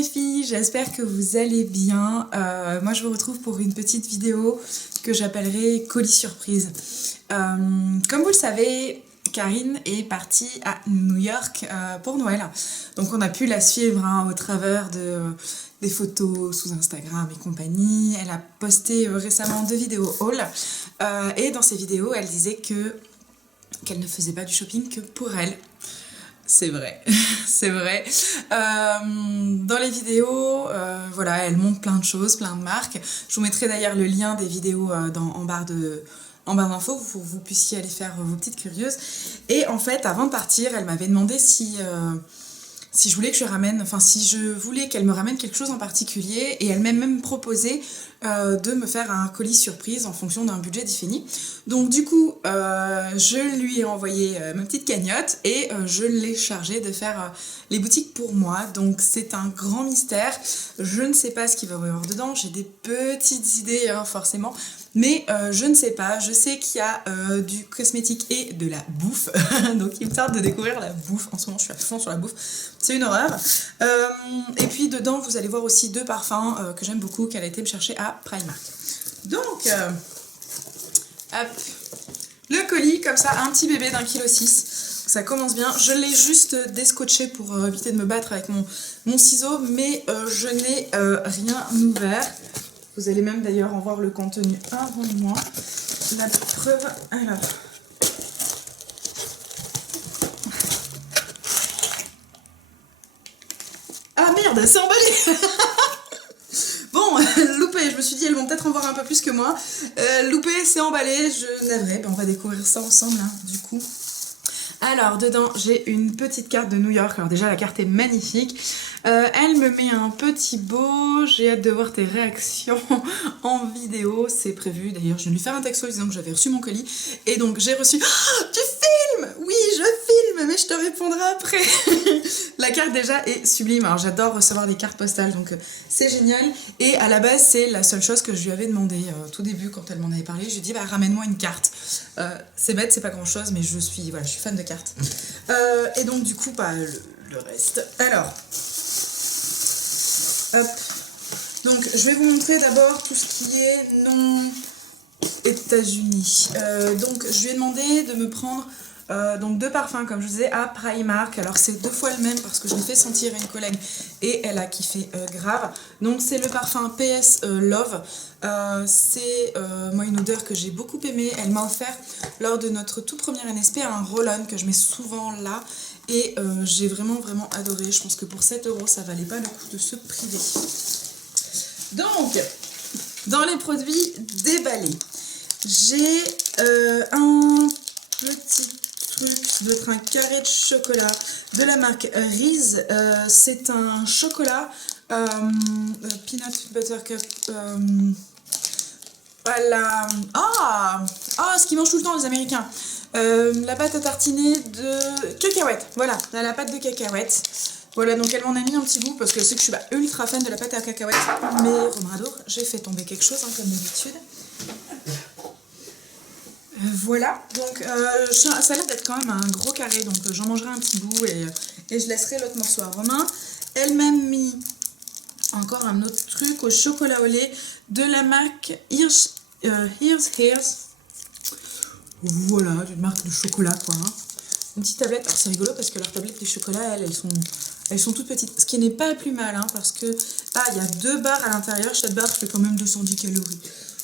les filles, j'espère que vous allez bien. Moi je vous retrouve pour une petite vidéo que j'appellerai colis surprise. Comme vous le savez, Karine est partie à New York pour Noël. Donc on a pu la suivre au travers des photos sous Instagram et compagnie. Elle a posté récemment 2 vidéos haul. Et dans ces vidéos, elle disait qu'elle ne faisait pas du shopping que pour elle. C'est vrai, c'est vrai. Dans les vidéos, voilà, elle montre plein de choses, plein de marques. Je vous mettrai d'ailleurs le lien des vidéos en barre d'infos pour que vous puissiez aller faire vos petites curieuses. Et en fait, avant de partir, elle m'avait demandé si je voulais que je ramène, enfin si je voulais qu'elle me ramène quelque chose en particulier, et elle m'a même proposé de me faire un colis surprise en fonction d'un budget défini. Donc du coup, je lui ai envoyé ma petite cagnotte et je l'ai chargée de faire les boutiques pour moi. Donc c'est un grand mystère. Je ne sais pas ce qu'il va y avoir dedans. J'ai des petites idées forcément. Mais je ne sais pas, je sais qu'il y a du cosmétique et de la bouffe, donc il me tarde de découvrir la bouffe, en ce moment je suis à fond sur la bouffe, c'est une horreur. Et puis dedans vous allez voir aussi 2 parfums que j'aime beaucoup, qu'elle a été me chercher à Primark. Donc, hop, le colis comme ça, un petit bébé d'1,6 kg, ça commence bien. Je l'ai juste descotché pour éviter de me battre avec mon ciseau, mais je n'ai rien ouvert. Vous allez même d'ailleurs en voir le contenu avant moi. La preuve, alors. Ah merde, c'est emballé. Bon, loupé, je me suis dit elles vont peut-être en voir un peu plus que moi. Loupé, c'est emballé, je navré. On va découvrir ça ensemble, hein, du coup. Alors, dedans, j'ai une petite carte de New York. Alors déjà, la carte est magnifique. Elle me met un petit beau. J'ai hâte de voir tes réactions en vidéo. C'est prévu. D'ailleurs, je viens de lui faire un texto disant que j'avais reçu mon colis. Et donc, j'ai reçu... Oh, tu filmes! Oui, je filme, mais je te répondrai après. La carte, déjà, est sublime. Alors, j'adore recevoir des cartes postales, donc c'est génial. Et à la base, c'est la seule chose que je lui avais demandé tout début, quand elle m'en avait parlé. Je lui ai dit, bah, ramène-moi une carte. C'est bête, c'est pas grand-chose, mais je suis fan de cartes. Et donc, du coup, bah, le reste. Alors... Hop. Donc je vais vous montrer d'abord tout ce qui est non États-Unis. Donc je lui ai demandé de me prendre donc 2 parfums comme je vous disais à Primark. Alors c'est 2 fois le même parce que je l'ai fait sentir à une collègue et elle a kiffé grave. Donc c'est le parfum PS Love. C'est moi une odeur que j'ai beaucoup aimée. Elle m'a offert lors de notre tout premier NSP un roll-on que je mets souvent là. Et j'ai vraiment adoré. Je pense que pour 7 €, ça valait pas le coup de se priver. Donc, dans les produits déballés, j'ai un petit truc, ça doit être un carré de chocolat de la marque Reese. C'est un chocolat peanut butter cup. Voilà. Ce qu'ils mangent tout le temps les Américains. La pâte à tartiner de cacahuètes. Voilà, la pâte de cacahuètes. Voilà, donc elle m'en a mis un petit bout parce qu'elle sait que je suis ultra fan de la pâte à cacahuètes. Mais Romain, j'ai fait tomber quelque chose, comme d'habitude. Voilà, donc ça a l'air d'être quand même un gros carré, donc j'en mangerai un petit bout et je laisserai l'autre morceau à Romain. Elle m'a mis encore un autre truc au chocolat au lait de la marque Here's. Voilà, une marque de chocolat quoi. Une petite tablette. Alors c'est rigolo parce que leurs tablettes de chocolat, elles sont toutes petites. Ce qui n'est pas plus mal, hein, parce que il y a 2 barres à l'intérieur. Chaque barre fait quand même 210 calories.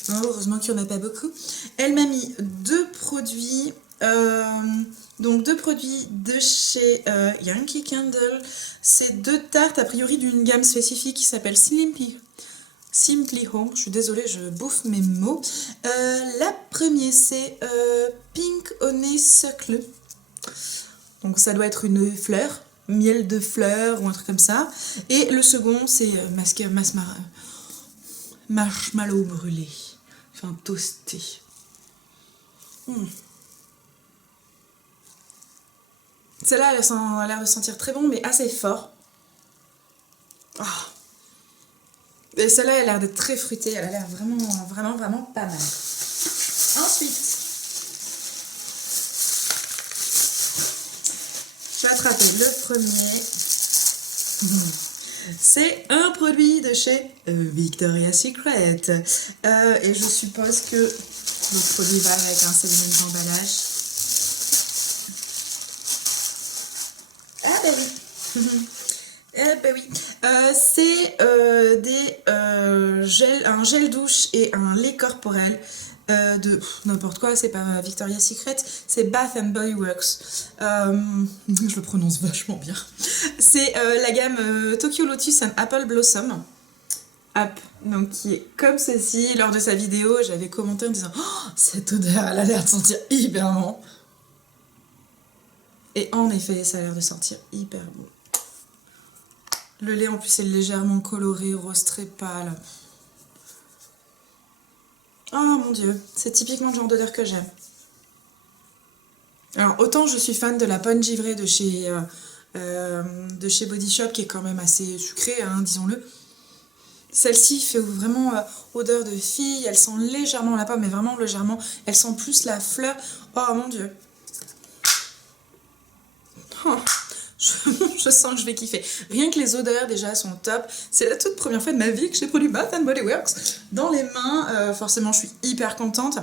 Non, heureusement qu'il n'y en a pas beaucoup. Elle m'a mis 2 produits. Donc 2 produits de chez Yankee Candle. C'est 2 tartes a priori d'une gamme spécifique qui s'appelle Simply Home. Je suis désolée, je bouffe mes mots. La première c'est Pink Honey Suckle. Donc ça doit être une fleur, miel de fleur ou un truc comme ça. Et le second c'est marshmallow brûlé, enfin toasté. Celle-là elle a l'air de sentir très bon mais assez fort. Et celle-là elle a l'air d'être très fruitée, elle a l'air vraiment pas mal. Ensuite, je vais attraper le premier. C'est un produit de chez Victoria's Secret. Et je suppose que le produit va avec, hein, c'est les mêmes emballages. Ah ben oui. Ben oui. C'est un gel douche et un lait corporel de n'importe quoi, c'est pas Victoria's Secret, c'est Bath and Body Works. Je le prononce vachement bien. C'est la gamme Tokyo Lotus and Apple Blossom. Donc qui est comme ceci. Lors de sa vidéo, j'avais commenté en disant oh, cette odeur, elle a l'air de sentir hyper bon. Et en effet, ça a l'air de sentir hyper bon. Le lait en plus est légèrement coloré, rose très pâle. Oh mon dieu, c'est typiquement le genre d'odeur que j'aime. Alors autant je suis fan de la pomme givrée de chez Body Shop qui est quand même assez sucrée, hein, disons-le. Celle-ci fait vraiment odeur de fille, elle sent légèrement la pomme, mais vraiment légèrement. Elle sent plus la fleur. Oh mon dieu. Oh. Je sens que je vais kiffer. Rien que les odeurs déjà sont top. C'est la toute première fois de ma vie que j'ai produit Bath and Body Works dans les mains. Forcément, je suis hyper contente.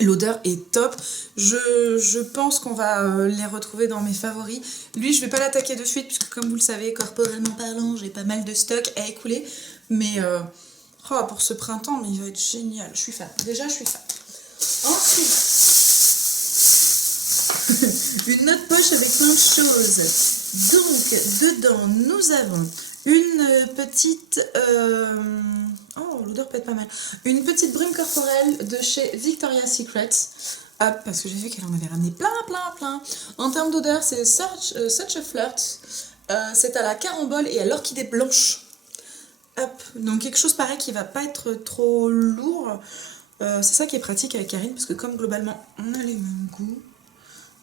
L'odeur est top. Je pense qu'on va les retrouver dans mes favoris. Lui, je vais pas l'attaquer de suite puisque comme vous le savez, corporellement parlant, j'ai pas mal de stock à écouler. Mais pour ce printemps, mais il va être génial. Je suis fan. Déjà, je suis fan. Ensuite, une autre poche avec plein de choses. Donc, dedans, nous avons une petite... Oh, l'odeur peut être pas mal. Une petite brume corporelle de chez Victoria's Secret. Parce que j'ai vu qu'elle en avait ramené plein. En termes d'odeur, c'est Such a Flirt. C'est à la carambole et à l'orchidée blanche. Donc, quelque chose pareil qui va pas être trop lourd. C'est ça qui est pratique avec Karine, parce que comme globalement, on a les mêmes goûts...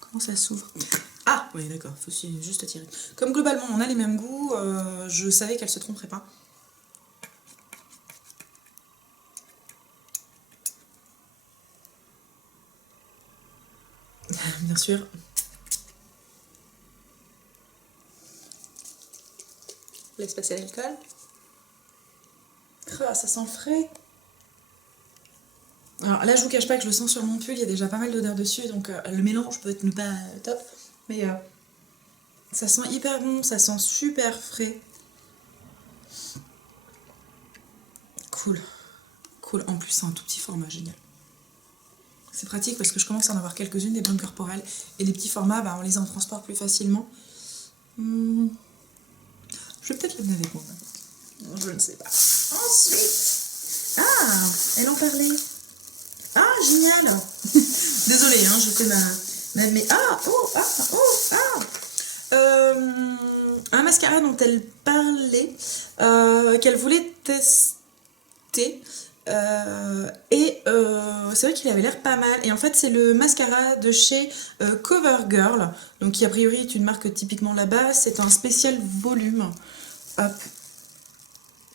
Comment ça s'ouvre? Ah oui d'accord, faut juste tirer. Comme globalement on a les mêmes goûts, je savais qu'elle se tromperait pas. Bien sûr. Laisse passer l'alcool. Oh, ça sent frais. Alors là, je vous cache pas que je le sens sur mon pull, il y a déjà pas mal d'odeur dessus, donc le mélange peut être pas top, mais ça sent hyper bon, ça sent super frais. Cool. En plus, c'est un tout petit format, génial. C'est pratique parce que je commence à en avoir quelques-unes des brumes corporelles, et les petits formats, on les a en transport plus facilement. Je vais peut-être l'amener avec moi. Je ne sais pas. Ensuite, elle en parlait. Ah, génial. Désolée, hein, j'ai fait mais un mascara dont elle parlait, qu'elle voulait tester. C'est vrai qu'il avait l'air pas mal. Et en fait, c'est le mascara de chez CoverGirl, donc qui a priori est une marque typiquement là-bas. C'est un spécial volume. Hop.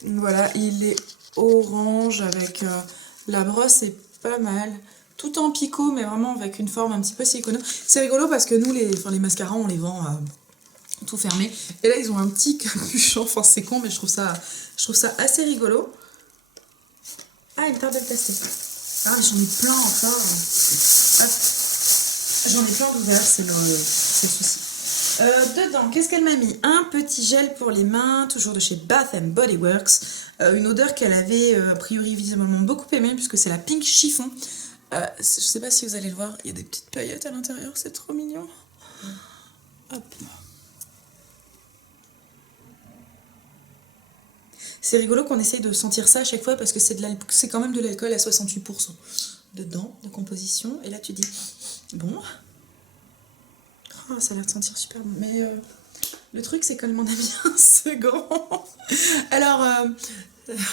Voilà, il est orange avec la brosse est pas mal, tout en picot mais vraiment avec une forme un petit peu silicono. C'est rigolo parce que nous les mascaras on les vend tout fermé et là ils ont un petit capuchon, enfin c'est con mais je trouve ça assez rigolo. Ah, il me tarde de le tester. Ah mais j'en ai plein encore. Hop. J'en ai plein d'ouverts, c'est le souci. Dedans, qu'est-ce qu'elle m'a mis? Un petit gel pour les mains, toujours de chez Bath and Body Works. Une odeur qu'elle avait a priori visiblement beaucoup aimée puisque c'est la Pink Chiffon. Je sais pas si vous allez le voir, il y a des petites paillettes à l'intérieur, c'est trop mignon. Hop. C'est rigolo qu'on essaye de sentir ça à chaque fois parce que c'est quand même de l'alcool à 68% dedans, de composition. Et là tu dis, bon... Oh, ça a l'air de sentir super bon. Mais le truc, c'est qu'elle m'en a mis un second. Alors,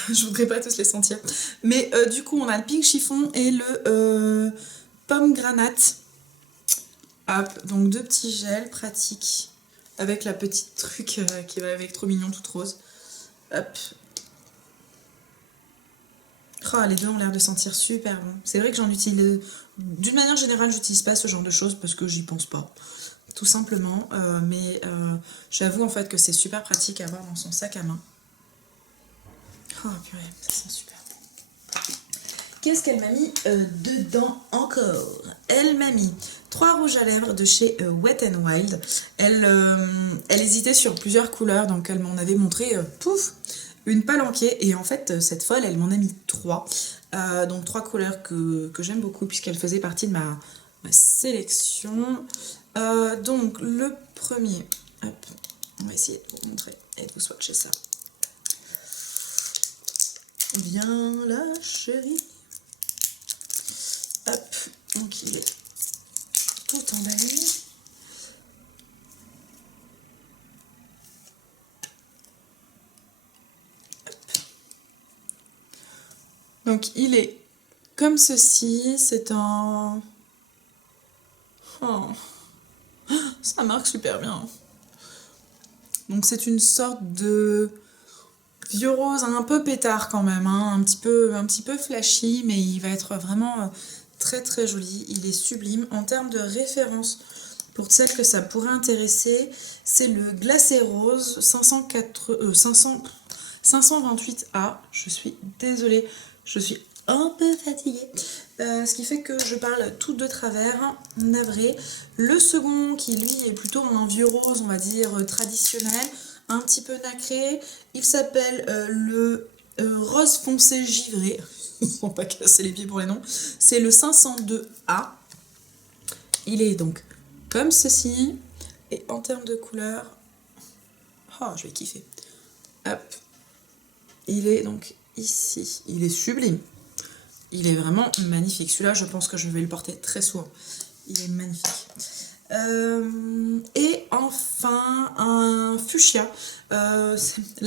je voudrais pas tous les sentir. Mais du coup, on a le Pink Chiffon et le Pomme Granate. Hop, donc deux petits gels pratiques. Avec la petite truc qui va avec, trop mignon, toute rose. Hop. Oh, les deux ont l'air de sentir super bon. C'est vrai que j'en utilise... D'une manière générale, j'utilise pas ce genre de choses parce que j'y pense pas. Tout simplement, mais j'avoue en fait que c'est super pratique à avoir dans son sac à main. Oh purée, ça sent super. Qu'est-ce qu'elle m'a mis dedans encore? Elle m'a mis 3 rouges à lèvres de chez Wet n Wild. Elle hésitait sur plusieurs couleurs, donc elle m'en avait montré, pouf, une palanquée. Et en fait, cette folle, elle m'en a mis 3. Donc 3 couleurs que j'aime beaucoup, puisqu'elle faisait partie de ma sélection. Donc le premier, hop, on va essayer de vous montrer et de vous swatcher ça. Viens là, chérie. Hop, donc il est tout emballé. Hop. Donc il est comme ceci, c'est un... Oh. Ça marque super bien. Donc c'est une sorte de vieux rose un peu pétard quand même, hein, un petit peu flashy, mais il va être vraiment très très joli. Il est sublime. En termes de référence, pour celles que ça pourrait intéresser, c'est le glacé rose 528A. Je suis désolée, je suis un peu fatiguée. Ce qui fait que je parle tout de travers, navré. Le second, qui lui est plutôt un vieux rose, on va dire traditionnel, un petit peu nacré, il s'appelle le rose foncé givré. Ils ne sont pas cassés les pieds pour les noms. C'est le 502A. Il est donc comme ceci. Et en termes de couleur, oh, je vais kiffer. Hop. Il est donc ici. Il est sublime. Il est vraiment magnifique. Celui-là, je pense que je vais le porter très souvent. Il est magnifique. Et enfin, un fuchsia. La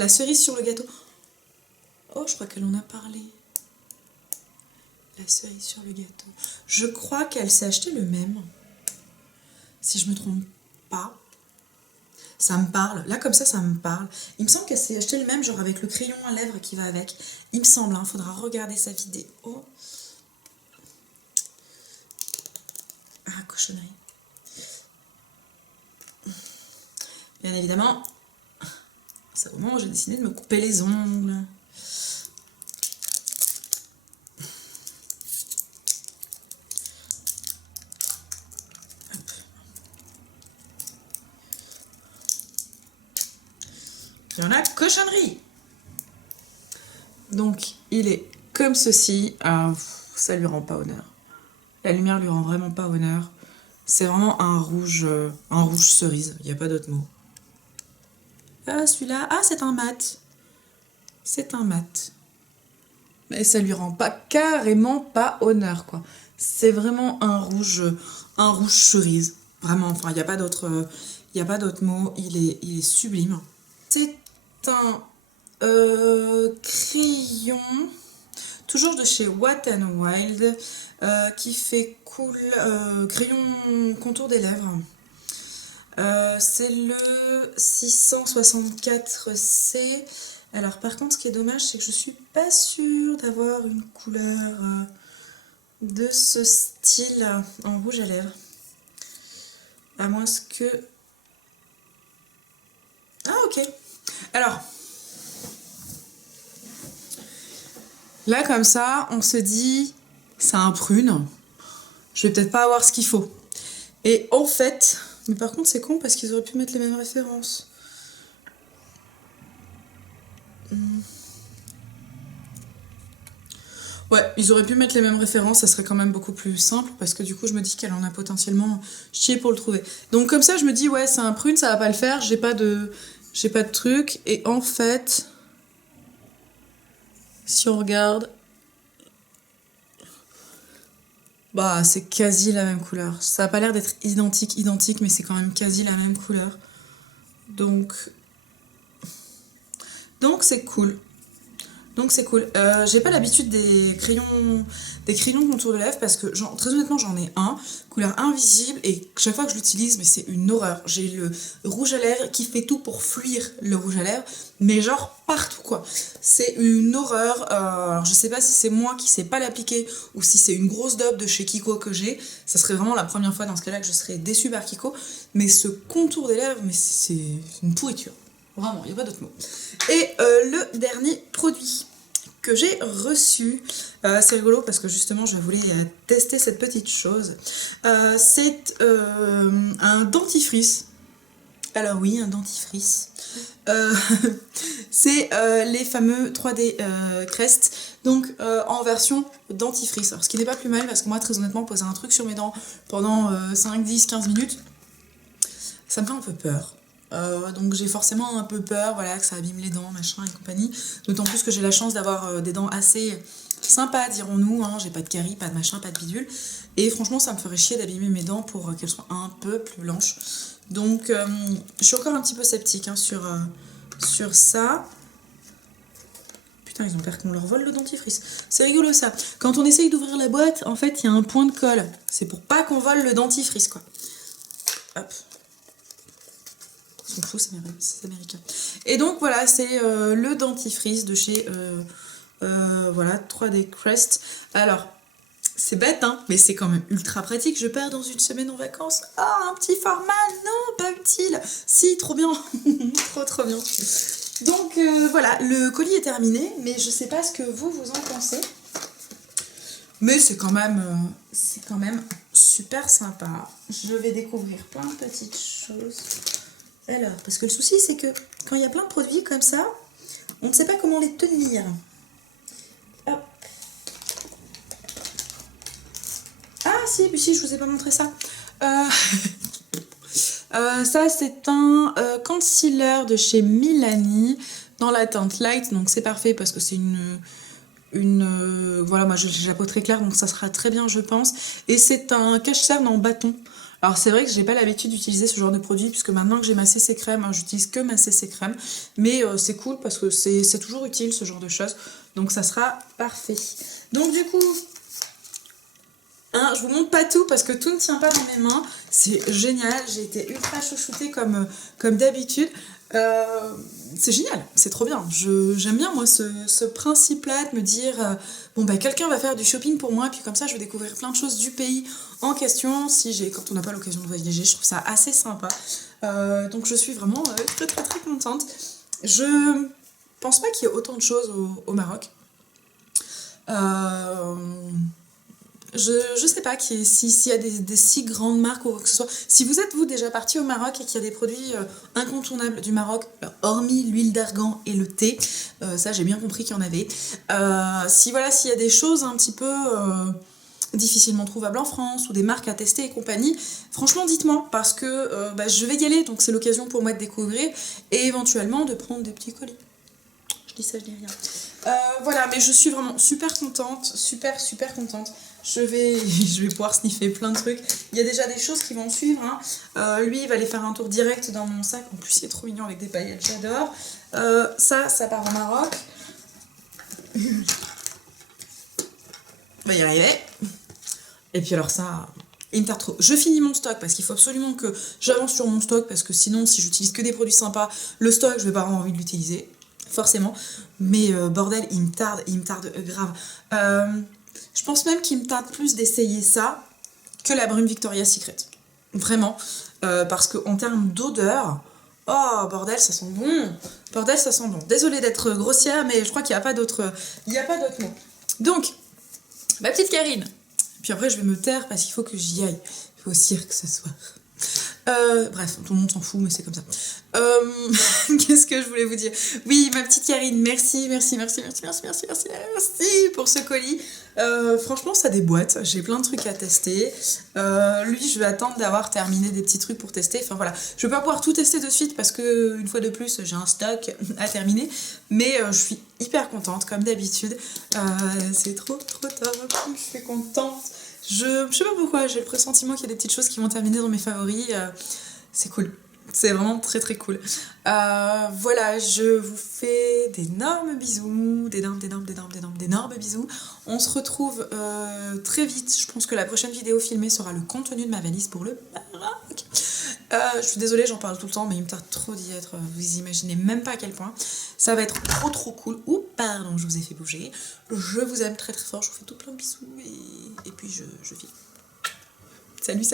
cerise sur le gâteau. Oh, je crois qu'elle en a parlé. La cerise sur le gâteau. Je crois qu'elle s'est acheté le même. Si je me trompe pas. Ça me parle. Là, comme ça me parle. Il me semble qu'elle s'est acheté le même, genre avec le crayon à lèvres qui va avec. Il me semble, hein. Faudra regarder sa vidéo. Ah, cochonnerie. Bien évidemment, c'est au moment où j'ai décidé de me couper les ongles. Il y en a cochonnerie. Donc, il est comme ceci. Ah, ça lui rend pas honneur. La lumière lui rend vraiment pas honneur. C'est vraiment un rouge cerise. Il n'y a pas d'autre mot. Ah, celui-là. Ah, c'est un mat. C'est un mat. Mais ça lui rend pas carrément pas honneur, quoi. C'est vraiment un rouge cerise. Vraiment, enfin, il n'y a pas d'autre mot. Il est sublime. C'est un crayon, toujours de chez Wet n Wild, qui fait cool, crayon contour des lèvres. C'est le 664C. Alors par contre, ce qui est dommage, c'est que je suis pas sûre d'avoir une couleur de ce style en rouge à lèvres. À moins que... Ah, ok. Alors, là comme ça, on se dit, c'est un prune. Je vais peut-être pas avoir ce qu'il faut. Et en fait... Mais par contre, c'est con parce qu'ils auraient pu mettre les mêmes références. Ouais, ils auraient pu mettre les mêmes références, ça serait quand même beaucoup plus simple parce que du coup, je me dis qu'elle en a potentiellement chié pour le trouver. Donc comme ça, je me dis, ouais, c'est un prune, ça va pas le faire, j'ai pas de truc. Et en fait, si on regarde... Bah, c'est quasi la même couleur. Ça a pas l'air d'être identique, mais c'est quand même quasi la même couleur. Donc c'est cool. J'ai pas l'habitude des crayons contour de lèvres parce que, très honnêtement, j'en ai un, couleur invisible, et chaque fois que je l'utilise, mais c'est une horreur. J'ai le rouge à lèvres qui fait tout pour fuir le rouge à lèvres, mais genre partout, quoi. C'est une horreur. Alors, je sais pas si c'est moi qui sais pas l'appliquer ou si c'est une grosse daube de chez Kiko que j'ai. Ça serait vraiment la première fois dans ce cas-là que je serais déçue par Kiko. Mais ce contour des lèvres, mais c'est une pourriture. Vraiment, il n'y a pas d'autre mot. Et le dernier produit que j'ai reçu. C'est rigolo parce que justement je voulais tester cette petite chose. C'est un dentifrice. Alors oui, un dentifrice. C'est les fameux 3D Crest, donc en version dentifrice. Alors ce qui n'est pas plus mal parce que moi très honnêtement poser un truc sur mes dents pendant 5, 10, 15 minutes, ça me fait un peu peur. Donc j'ai forcément un peu peur, voilà, que ça abîme les dents, machin et compagnie. D'autant plus que j'ai la chance d'avoir des dents assez sympas, dirons-nous, hein. J'ai pas de caries, pas de machin, pas de bidule. Et franchement, ça me ferait chier d'abîmer mes dents pour qu'elles soient un peu plus blanches. Donc je suis encore un petit peu sceptique hein, sur ça. Putain, ils ont peur qu'on leur vole le dentifrice. C'est rigolo ça. Quand on essaye d'ouvrir la boîte, en fait, il y a un point de colle. C'est pour pas qu'on vole le dentifrice, quoi. Hop. Ils sont fous, c'est américain. Et donc voilà, c'est le dentifrice de chez voilà, 3D Crest. Alors, c'est bête, hein, mais c'est quand même ultra pratique. Je pars dans une semaine en vacances. Ah, un petit format, non, pas utile. Si, trop bien. trop bien. Donc voilà, le colis est terminé, mais je sais pas ce que vous en pensez. Mais c'est quand même super sympa. Je vais découvrir plein de petites choses. Alors, parce que le souci, c'est que quand il y a plein de produits comme ça, on ne sait pas comment les tenir. Hop. Ah, si, je vous ai pas montré ça. Ça, c'est un concealer de chez Milani dans la teinte light. Donc, c'est parfait parce que c'est voilà, moi, j'ai la peau très claire, donc ça sera très bien, je pense. Et c'est un cache-cerne en bâton. Alors c'est vrai que j'ai pas l'habitude d'utiliser ce genre de produit puisque maintenant que j'ai ma CC crème, hein, j'utilise que ma CC crème, mais c'est cool parce que c'est toujours utile ce genre de choses, donc ça sera parfait. Donc du coup, hein, je vous montre pas tout parce que tout ne tient pas dans mes mains, c'est génial, j'ai été ultra chouchoutée comme d'habitude. C'est génial, c'est trop bien. J'aime bien moi ce principe-là de me dire bon bah quelqu'un va faire du shopping pour moi, puis comme ça je vais découvrir plein de choses du pays en question. Quand on n'a pas l'occasion de voyager, je trouve ça assez sympa. Donc je suis vraiment très contente. Je pense pas qu'il y ait autant de choses au Maroc. Je sais pas s'il y a des si grandes marques ou quoi que ce soit. Si vous êtes, vous, déjà parti au Maroc et qu'il y a des produits incontournables du Maroc, hormis l'huile d'argan et le thé, ça j'ai bien compris qu'il y en avait. S'il y a des choses un petit peu difficilement trouvables en France ou des marques à tester et compagnie, franchement dites-moi parce que je vais y aller, donc c'est l'occasion pour moi de découvrir et éventuellement de prendre des petits colis. Je dis ça, je dis rien. Voilà, mais je suis vraiment super contente, super contente. Je vais pouvoir sniffer plein de trucs. Il y a déjà des choses qui vont suivre. Hein. Lui, il va aller faire un tour direct dans mon sac. En plus, il est trop mignon avec des paillettes, j'adore. Ça part au Maroc. On va y arriver. Et puis alors ça, il me tarde trop. Je finis mon stock parce qu'il faut absolument que j'avance sur mon stock parce que sinon, si j'utilise que des produits sympas, le stock, je vais pas avoir envie de l'utiliser. Forcément. Mais bordel, il me tarde grave. Je pense même qu'il me tarde plus d'essayer ça que la brume Victoria's Secret. Vraiment. Parce qu'en termes d'odeur, oh bordel, ça sent bon. Bordel, ça sent bon. Désolée d'être grossière, mais je crois qu'il n'y a pas d'autre mot. Donc, ma petite Karine. Puis après, je vais me taire parce qu'il faut que j'y aille. Il faut au cirque ce soir. Bref, tout le monde s'en fout, mais c'est comme ça. Qu'est-ce que je voulais vous dire? Oui, ma petite Karine, merci pour ce colis. Franchement, ça déboîte. J'ai plein de trucs à tester. Lui, je vais attendre d'avoir terminé des petits trucs pour tester. Enfin voilà, je vais pas pouvoir tout tester de suite parce que une fois de plus, j'ai un stock à terminer. Mais je suis hyper contente, comme d'habitude. C'est trop top. Je suis contente. Je sais pas pourquoi, j'ai le pressentiment qu'il y a des petites choses qui vont terminer dans mes favoris. C'est cool. C'est vraiment très cool. Voilà, je vous fais d'énormes bisous. D'énormes bisous. On se retrouve très vite. Je pense que la prochaine vidéo filmée sera le contenu de ma valise pour le Maroc. Je suis désolée, j'en parle tout le temps, mais il me tarde trop d'y être. Vous imaginez même pas à quel point. Ça va être trop cool. Ouh, pardon, je vous ai fait bouger. Je vous aime très fort. Je vous fais tout plein de bisous. Et puis je vis. Salut